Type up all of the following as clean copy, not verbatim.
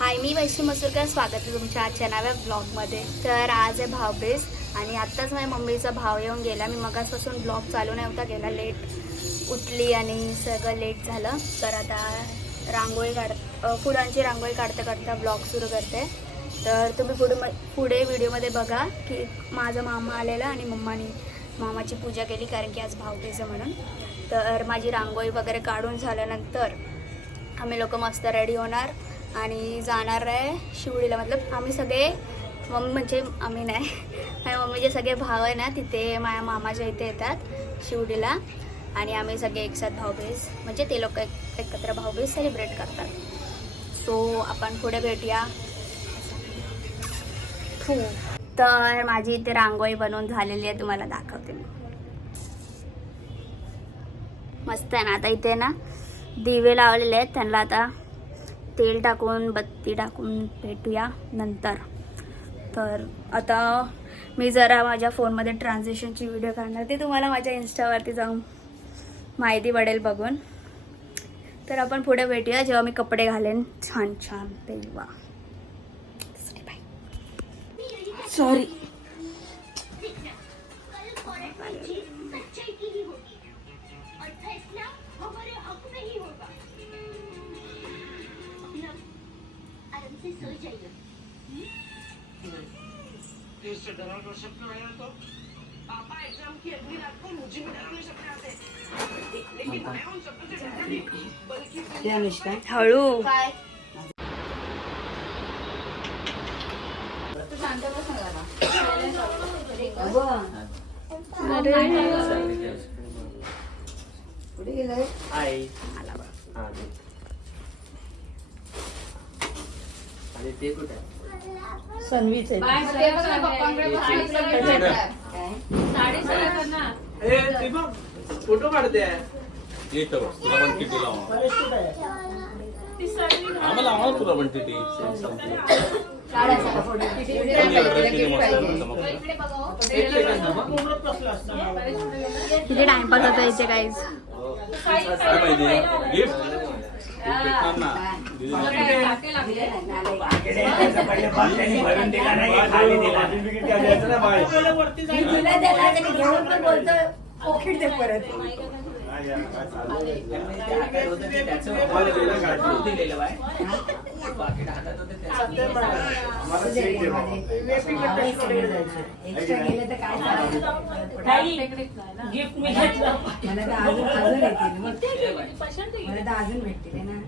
हाय, मी वैष्णवी मसूरकर. स्वागत आहे तुमच्या आजच्या नव्या ब्लॉगमध्ये. तर आज आहे भाऊबीज आणि आत्ताच माझ्या मम्मीचा भाव येऊन गेला. मी मगासपासून ब्लॉग चालू नव्हता केला, लेट उठली आणि सगळं लेट झालं. तर आता फुलांची रांगोळी काढता ब्लॉग सुरू करते. तर तुम्ही पुढे व्हिडिओमध्ये बघा की माझा मामा आलेला आणि मामाची पूजा केली, कारण की आज भाऊबीज आहे म्हणून. तर माझी रांगोळी वगैरे काढून झाल्यानंतर आम्ही लोक मस्त रेडी होणार आणि जाणार आहे शिवडीला. मतलब आम्ही सगळे आम्ही नाही, माझ्या मम्मीचे सगळे भाव आहे ना, तिथे माझ्या मामाच्या इथे येतात शिवडीला आणि आम्ही सगळे एकसाथ भाऊबीज म्हणजे ते लोक एकत्र भाऊबीज सेलिब्रेट करतात. सो आपण पुढे भेटूया. तर माझी इथे रांगोळी बनवून झालेली आहे, तुम्हाला दाखवते मी. मस्त आहे ना. आता इथे ना दिवे लावलेले आहेत, त्यांना आता तेल टाकून बत्ती टाकून भेटूया नंतर. तर आता मी जरा माझ्या फोनमध्ये ट्रान्झॅक्शनची व्हिडिओ काढणार, ते तुम्हाला माझ्या इंस्टावरती जाऊन माहिती पडेल बघून. तर आपण पुढे भेटूया जेव्हा मी कपडे घालेन छान छान तेव्हा. सॉरी. हळू सन्वीच फोटो काढते तुला पण किती आम्हाला तुला पण किती किती टाइमपास होतो याचे काहीच. गिफ्ट मी घेतलं मला अजून भेटतील ना.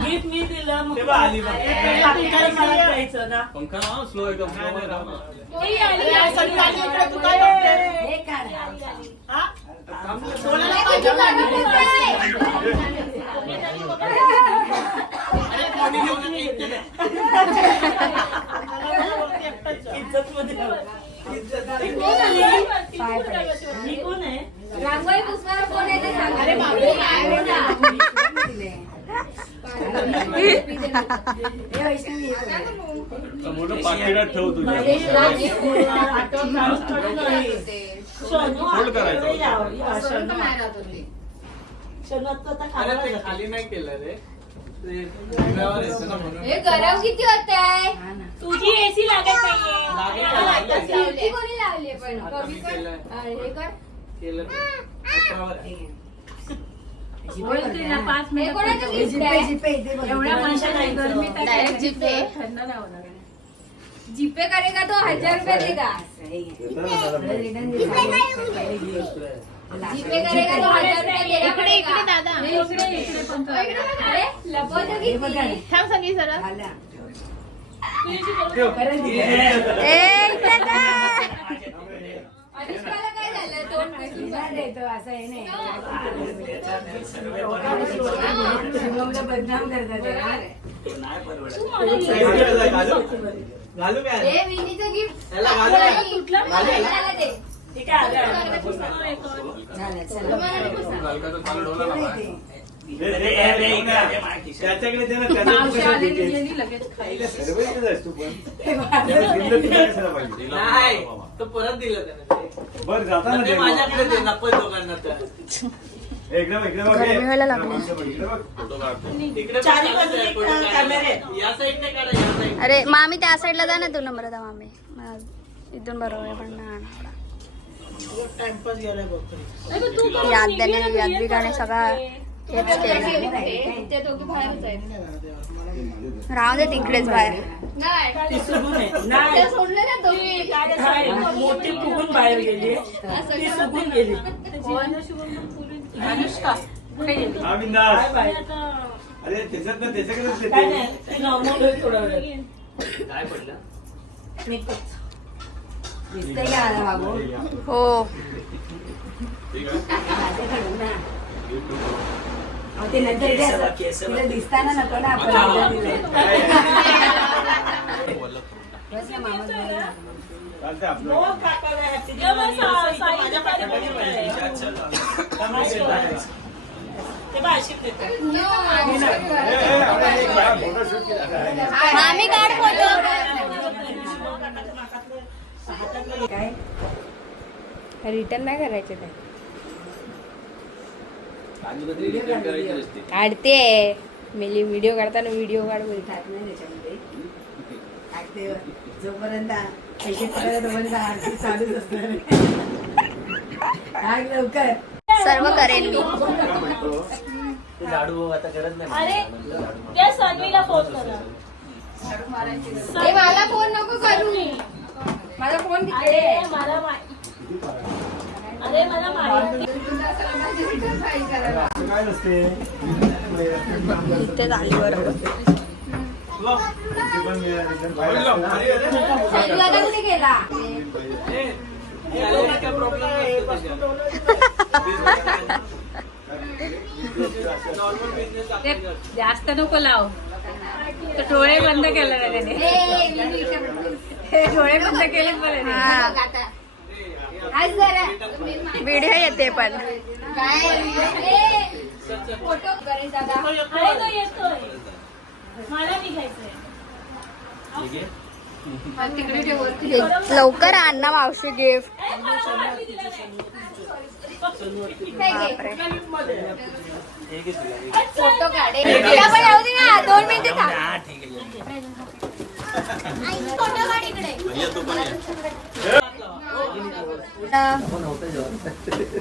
गिफ्ट मी दिलं पंखा स्लो एकदम रांगोळी पुसणार कोण आहे ते सांगा. मोठं पाकिटात ठेव तुझ्या फोल्ड करायचं. खाली नाही केलं रे. गरम किती होत आहे. तुझी एसी लागत नाहीये. कोणी लावली पण कमी कर. हे कर. केलं जीपे करेगा तो 1000 रुपये देगा. जीपे करेगा तो 1000 रुपये देगा. दादा थांब संगी सर. काय झालं तोंड असं आहे नाही. बदनाम करतात. घालू काय विनीचं गिफ्ट ठीक आहे. त्याच्याकडे दे ना, त्याच्याकडे कशाला देते? सर्व इथेच आहेस तू पण. त्याला दिलं तुला कशाला पाहिजे? नाही तो परत दिलं त्याने ते. बरं जाताना ते दे. माझ्याकडे दे नको दोघांना तर. इकडे बघ, गरमी व्हायला लागली. माणसं बघ, इकडे बघ. फोटो काढतो. तिकडे चारी पण बाजूने काढा, फोटो काढा. कॅमेरे. या साईडने काढा या साईडने. अरे मामी त्या साईडला जा ना तू नम्रता मामी मला इथून बरोबर आहे पण नाही आणा. टाइमपास गेलाय बघ. याद गाणे सगळा हेच केलं. राहू दे तिकडेच बाहेर. ती सुगून आहे. नाही. नाही. मोठी फुगून बाहेर गेली ती सुगून गेली. अनुष्का कुठे गेली? हा, बिंदास. Bye bye. अरे त्याच्यात ना त्याच्याकडेच काय देते. नाही ते नॉर्मल होईल थोडा वेळ. काय पडलं? मेकअप. हो ठीक आहे. दिसताना नको ना आपण चालतंय आपलं. हो, काकाला happy दिवाळी. माझ्या पाठीमागे पण आहे. ते बघ, अशी देते. फोटोशूट केला. मामी काढ फोटो. काय रिटर्न नाही करायचे ते काढते मेली व्हिडिओ काढताना व्हिडिओ काढ बोलतात नाही त्याच्यामध्ये काढते जोपर्यंत पैसे पडायला तोपर्यंत आरती चालूच असणार काढ लवकर सर्व करेन मी. ते लाडू आता गरज नाही. अरे त्या सनवीला फोन करा. मला फोन नको करू माझा फोन अरे मला माहिती. असं काय नसते. इथे झाली बरोबर. किती पण return बाहेर असते ना. आता कुठे गेला काय प्रॉब्लेम नॉर्मल बिझनेस जास्त नको लाव. तर डोळे बंद केले ना त्याने. डोळे बंद केले मला. हा व्हिडिओ येते पण अरे तो येतोय. मला निघायचंय. लवकर आण ना मावशी गिफ्ट. फोटो काढे. तिला पण येऊ दे ना 2 मिनिटं थांब. फोटो काढ इकडे.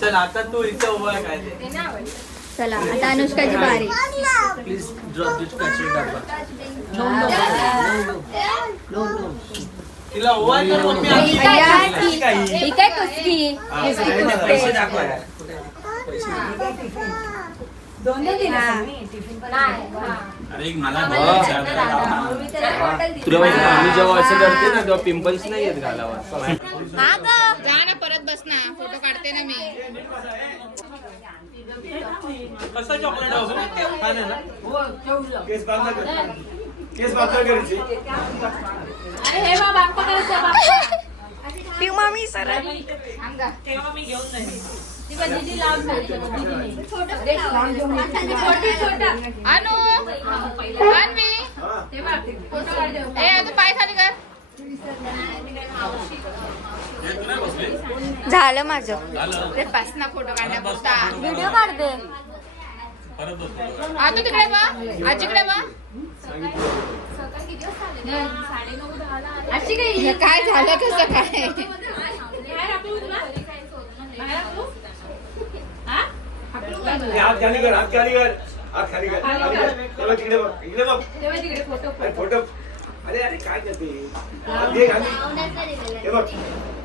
चल आता तू इथं उभा आहे काय ते. चला आता अनुष्काची बारी. प्लीज ड्रॉप दिस कचरा डब्बा. तिला उभा कर मग मी ही काय कुस्ती. पैसे दाखवा यार. दोन दिला अरे मला तुला माहिती का, आम्ही जेव्हा असं करते ना तेव्हा पिंपल्स नाही येत घालावा. हा ग जा ना परत बस ना फोटो काढते ना मी कसा चॉकलेट हा ना. केस बांधा कर. केस बांधा करायची. अरे हे बा बाप्पा करायचं बाप्पा. पिऊ मामी सर. तेव्हा मी घेऊन जाईल. ती पण दीदी लांब झाली तेव्हा दीदीने. अनु अन्वी ए आता पाय खाली कर झालं माझं. रे बस ना फोटो काढण्यापुरता व्हिडिओ काढते. आता तिकडे बा आजीकडे बा हे काय झालं कसं काय हात खाली कर. हात खाली कर. हात खाली कर. खाली कर. तेव्हा तिकडे बघ. इकडे बघ. अरे फोटो. अरे अरे काय करते. हात घे खाली. हे बघ.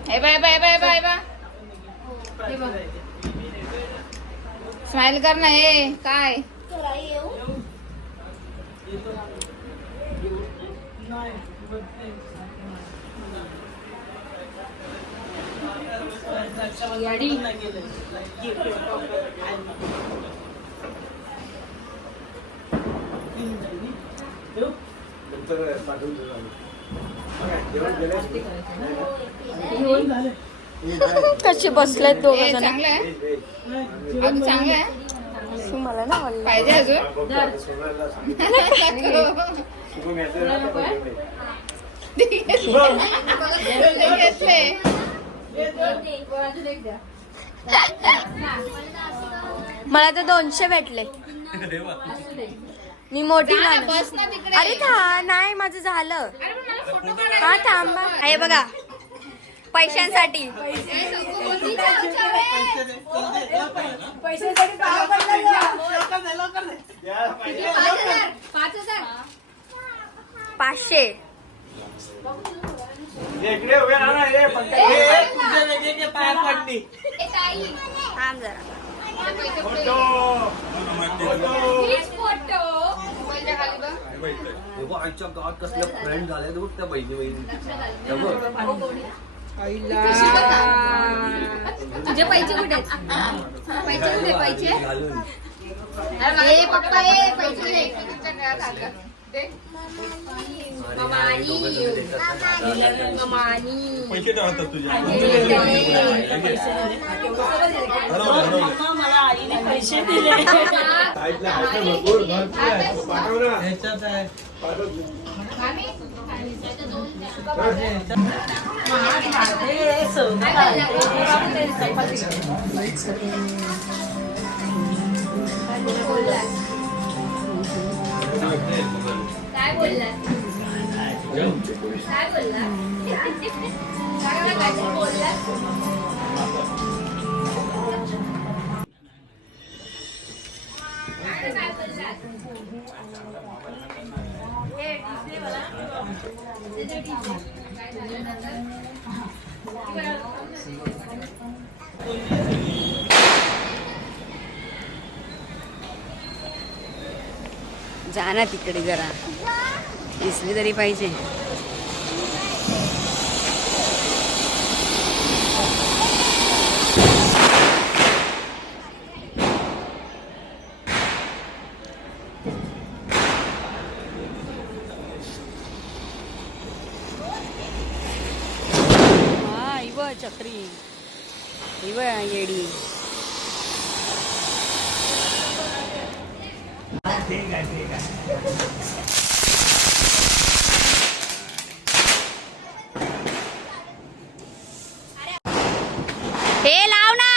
हे बाय बाय बाय बाय बा स्माइल कर ना. हे काय तुमच्याकडे पाठवून देतो आम्ही. जेवण केलंय? कशी बसलेत दोघ हे जण. चांगलं आहे व्हेज, व्हेज. अगदी चांगलं आहे मला ना आवडलं. पाहिजे अजून सोनाला सांगितलं. शुभम याचं ना आता शुभम. मला तर 200 भेटले. मी मोठी माणूस. बस ना तिकडे. अरे नाही माझं झालं. हा थांबा. हे बघा पैशांसाठी. पैशासाठी पाहा पडलं गं. 500. इकडे उभे राहा ना, हे पंकज. तुझ्या वेगळे पाया पडली. थांब जरा. फोटो. आईच्या गावात कसल्या फ्रेंड झाल्या बघ त्या बहिणी तुझे पैसे कुठे आहेत? पैसे कुठे पैसे घालून ए पप्पा ए पैसे घे. तुमच्या घरात आलं. दे. ममानी. पैसे टाळतात तुझ्या मला आईने पैसे दिले. साईडला आहे ना, भरपूर आहे. पाठव ना. ह्याच्यात आहे. पाठव. काय बोललास? काय बोललास? काय बोललास? जा ना तिकडे जरा दिसली तरी पाहिजे. हा इव चक्री इव येडी. हे लाव ना.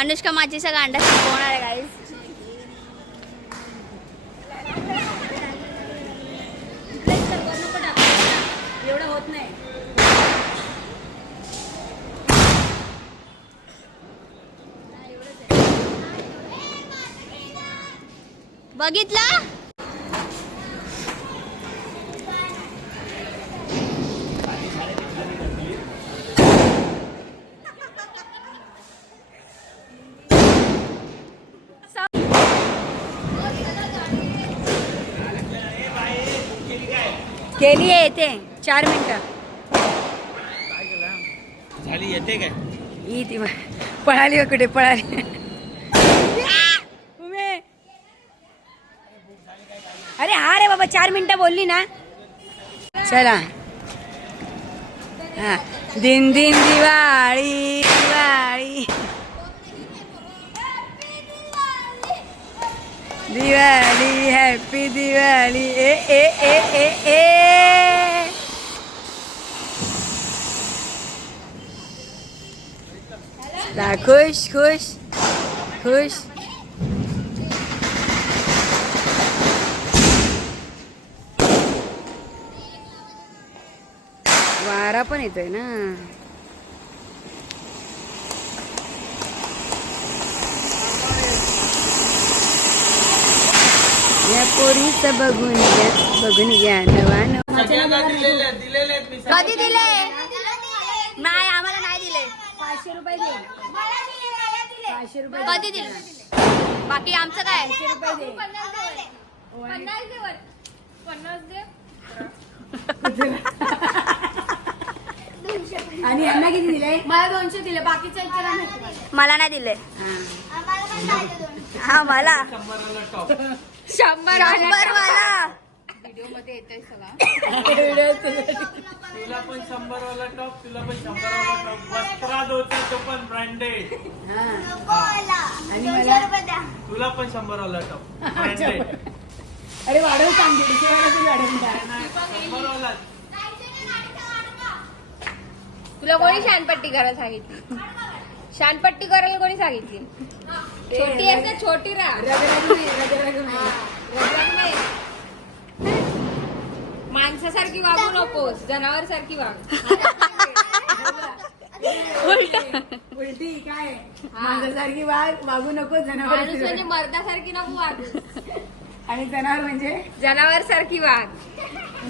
अनुष्का माचीचा गांडा संपवणार आहे गाईस. एवढं होत नाही. बघितलं. केली आहे येते 4 मिनिटं. झाली येते काय ही ती पळाली हो कुठे पळाली. उमे. अरे हा रे बाबा 4 मिनिटं बोलली ना. चला हा. दिन दिन दिवाळी दिवाळी दिवाळी हॅपी दिवाळी. ए ए ए ए ए ला खुश खुश खुश. वारा पण येतोय ना. या पोरीचं बघून घ्या नवान. कधी दिले? नाही आम्हाला नाही दिले. 500 रुपये दे. 500 रुपये कधी दिले? बाकी आमचं काय? 500 रुपये दे. 50 दे. आणि यांना किती दिले? मला 200 दिले, बाकीच्या मला नाही दिले. हा मला 100 मला. तुला पण 100 वाला टॉप, तुला पण 100 वाला टॉप. वस्त्राद होता तो पण ब्रँडेड. आणि मला तुला पण 100 वाला टॉप ब्रँडेड. अरे वाढवून सांग, 150 वाढवून वाढवून टाक. 100 वाला. तुला कोणी शानपट्टी करायला सांगितली? शानपट्टी करायला कोणी सांगितली? छोटी आहे ना, छोटी राहा. रगरग नाही. माणसासारखी वागू नकोस, जनावर सारखी वाग. उलटी काय माणसासारखी वागू नको, जनावर माणूस म्हणजे मर्दासारखी नको वागू, आणि जनावर म्हणजे जनावर सारखी वाग.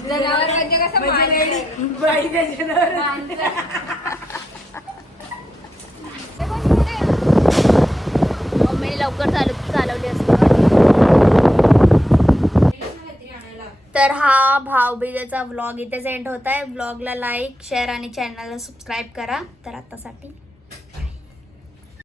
जनावर म्हणजे कसं बाई का जनावर? मम्मीने लवकर चालवली असते. तर हा भाऊबीजेचा व्लॉग इथेच एंड होत आहे. व्लॉगला लाईक, शेअर आणि चॅनलला सबस्क्राईब करा. तर आतासाठी